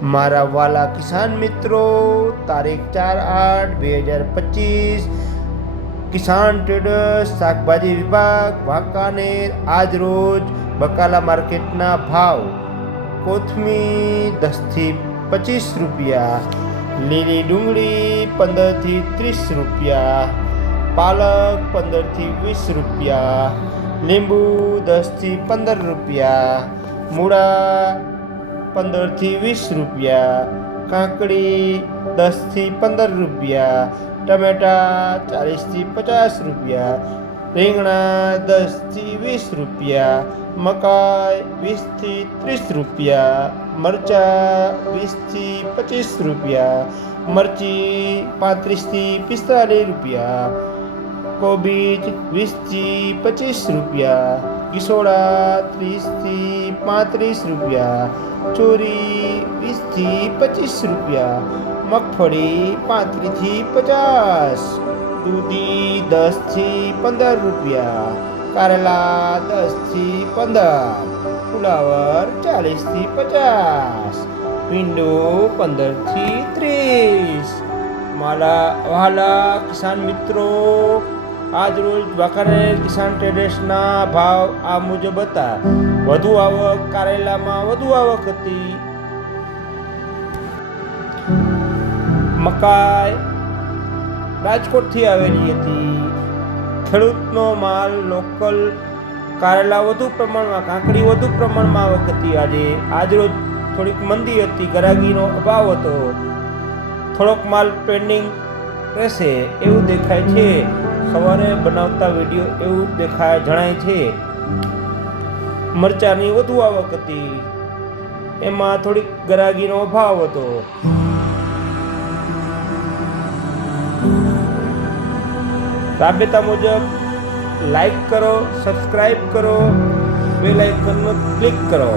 મારા વાલા કિસાન મિત્રો, તારીખ 4/8/2025 કિસાન ટ્રેડર્સ શાકભાજી વિભાગ વાંકાનેર આજ રોજ બકાલા માર્કેટના ભાવ: કોથમીર 10 થી 25 રૂપિયા, લીલી ડુંગળી 15 થી 30 રૂપિયા, પાલક 15 થી 20 રૂપિયા, લીંબુ 10 થી 15 રૂપિયા, મૂળા 15 થી 20 રૂપિયા, કાકડી 10 થી 15 રૂપિયા, ટમેટા 40 થી 50 રૂપિયા, રીંગણા 10 થી 20 રૂપિયા, મકાઈ 20 થી 30 રૂપિયા, મરચાં 20 થી 25 રૂપિયા, મરચી 35 થી 45 રૂપિયા, કોબીજ 20 થી 25 રૂપિયા, કિસોડા 30 થી 35 રૂપિયા, ચોરી 20 થી 25 રૂપિયા, મગફળી 35 થી 50, દૂધી 10 થી 15 રૂપિયા, કારેલા 10 થી 15, ફુલાવર 40 થી 50, ભીંડો 15 થી 30। મારા વહાલા કિસાન મિત્રો, આજ રોજ વાંકાનેર કિસાન ટ્રેડર્સના ભાવ આ મુજબ હતા. વધુ આવક કારેલામાં વધુ આવક હતી. મકાઈ રાજકોટથી આવેલી હતી. ખેડૂતનો માલ લોકલ. કારેલા વધુ પ્રમાણમાં, કાકડી વધુ પ્રમાણમાં આવક હતી. આજ રોજ થોડીક મંદી હતી, ગરાગીનો અભાવ હતો. થોડોક માલ પેન્ડિંગ રહેશે એવું દેખાય છે. સવારે બનાવતા વિડીયો એવું જણાય છે. મરચાની વધુ આવક હતી, એમાં થોડીક ગરાગીનો અભાવ હતો. રાબેતા મુજબ લાઈક કરો, સબસ્ક્રાઈબ કરો, બેલ આઇકનને ક્લિક કરો.